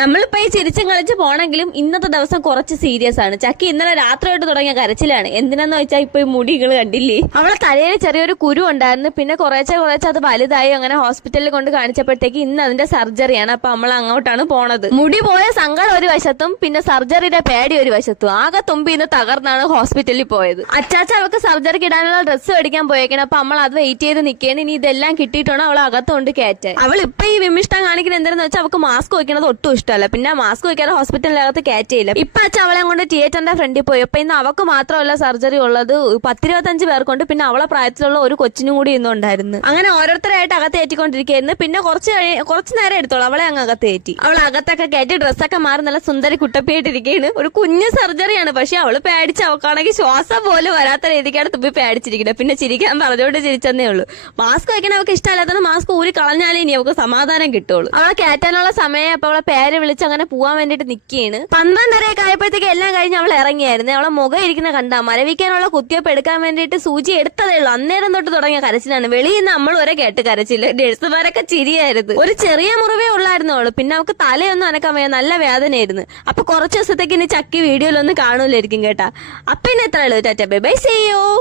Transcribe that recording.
നമ്മളിപ്പോ ഈ ചിരിച്ചും കളിച്ച് പോണെങ്കിലും ഇന്നത്തെ ദിവസം കുറച്ച് സീരിയസ് ആണ്. ചക്കി ഇന്നലെ രാത്രിയായിട്ട് തുടങ്ങിയ കരച്ചിലാണ്. എന്തിനാന്ന് വെച്ചാൽ ഇപ്പൊ ഈ മുടികൾ കണ്ടില്ലേ? അവളെ തലയിൽ ചെറിയൊരു കുരു ഉണ്ടായിരുന്നു. പിന്നെ കുറേച്ചെ കുറേച്ചെ അത് വലുതായി അങ്ങനെ ഹോസ്പിറ്റലിൽ കൊണ്ട് കാണിച്ചപ്പോഴത്തേക്ക് ഇന്ന് അതിന്റെ സർജറിയാണ് അപ്പൊ നമ്മൾ അങ്ങോട്ടാണ് പോണത്. മുടി പോയ സങ്കടം ഒരു വശത്തും പിന്നെ സർജറിയുടെ പേടി ഒരു വശത്തും. ആകെ തുമ്പി ഇന്ന് തകർന്നാണ് ഹോസ്പിറ്റലിൽ പോയത്. അച്ചാച്ച അവൾക്ക് സർജറിക്ക് ഇടാനുള്ള ഡ്രസ്സ് മേടിക്കാൻ പോയേക്കണം. അപ്പൊ നമ്മൾ അത് വെയിറ്റ് ചെയ്ത് നിൽക്കേണ്ട ഇനി ഇതെല്ലാം കിട്ടിയിട്ടാണ് അവൾ അകത്തുകൊണ്ട് കയറ്റാൻ അവൾ ഇപ്പൊ ഈ വിമിഷ്ടം കാണിക്കുന്ന എന്തെന്ന് വെച്ചാൽ അവൾക്ക് മാസ്ക് വയ്ക്കുന്നത് ഒട്ടും ഇഷ്ടമല്ല. പിന്നെ മാസ്ക് വെക്കാതെ ഹോസ്പിറ്റലിനകത്ത് കയറ്റിയില്ല. ഇപ്പൊ അച്ഛൻ അവളെ കൊണ്ട് തിയേറ്ററിന്റെ ഫ്രണ്ടിൽ പോയി. അപ്പൊ ഇന്ന് അവക്ക് മാത്രമല്ല സർജറി ഉള്ളത്. പത്തിരുപത്തഞ്ച് പേർക്കുണ്ട് പിന്നെ അവളെ പ്രായത്തിലുള്ള ഒരു കൊച്ചിനും കൂടി ഇന്നും ഉണ്ടായിരുന്നു. അങ്ങനെ ഓരോരുത്തരായിട്ട് അകത്ത് കയറ്റിക്കൊണ്ടിരിക്കുകയായിരുന്നു. പിന്നെ കുറച്ച് കുറച്ച് നേരം എടുത്തോളൂ. അവളെ അങ്ങ് അകത്ത് കയറ്റി. അവൾ അകത്തൊക്കെ കയറ്റി ഡ്രസ്സൊക്കെ മാറി നല്ല സുന്ദരി കുട്ടപ്പിയായിട്ടിരിക്കുകയാണ്. ഒരു കുഞ്ഞു സർജറിയാണ് പക്ഷെ അവൾ പേടിച്ച് അവക്കാണെങ്കിൽ ശ്വാസം പോലും വരാത്ത രീതിക്കാണ് തുപ്പി പേടിച്ചിരിക്കുന്നത്. പിന്നെ ചിരിക്കാൻ പറഞ്ഞുകൊണ്ട് ചിരിച്ചെന്നേ ഉള്ളൂ. മാസ്ക് വയ്ക്കാൻ അവൾക്ക് ഇഷ്ടമല്ലാത്തത് മാസ്ക് ഊരി കളഞ്ഞാലേ ഇനി അവൾക്ക് സമാധാനം കിട്ടുള്ളൂ അവളെ കയറ്റാനുള്ള സമയം അപ്പൊ അവളെ പേര് വിളിച്ച് അങ്ങനെ പോവാൻ വേണ്ടിട്ട് നിൽക്കുകയാണ് പന്ത്രണ്ടരയൊക്കെ ആയപ്പോഴത്തേക്ക് എല്ലാം കഴിഞ്ഞ് അവൾ ഇറങ്ങിയായിരുന്നു. അവളെ മുഖം ഇരിക്കുന്ന കണ്ട മരവിക്കാനുള്ള കുത്തിവെപ്പ് എടുക്കാൻ വേണ്ടിയിട്ട് സൂചി എടുത്തതേ ഉള്ളൂ. അന്നേരം തൊട്ട് തുടങ്ങിയ കരച്ചിലാണ്. വെളിയിൽ നിന്ന് നമ്മൾ വരെ കേട്ട് കരച്ചില്ല നഴ്സുമാരൊക്കെ ചിരിയായിരുന്നു. ഒരു ചെറിയ മുറിവേ ഉള്ളായിരുന്നു അവൾ. പിന്നെ അവൾക്ക് തലയൊന്നും അനക്കാൻ വയ്യ. നല്ല വേദനയായിരുന്നു. അപ്പൊ കുറച്ച് ദിവസത്തേക്ക് ഇനി ചക്കി വീഡിയോയിലൊന്നും കാണൂലായിരിക്കും കേട്ടാ. അപ്പൊ ഇന്ന് എത്ര ഉള്ളൂ? ടാറ്റ ബൈ ബൈ ചെയ്യോ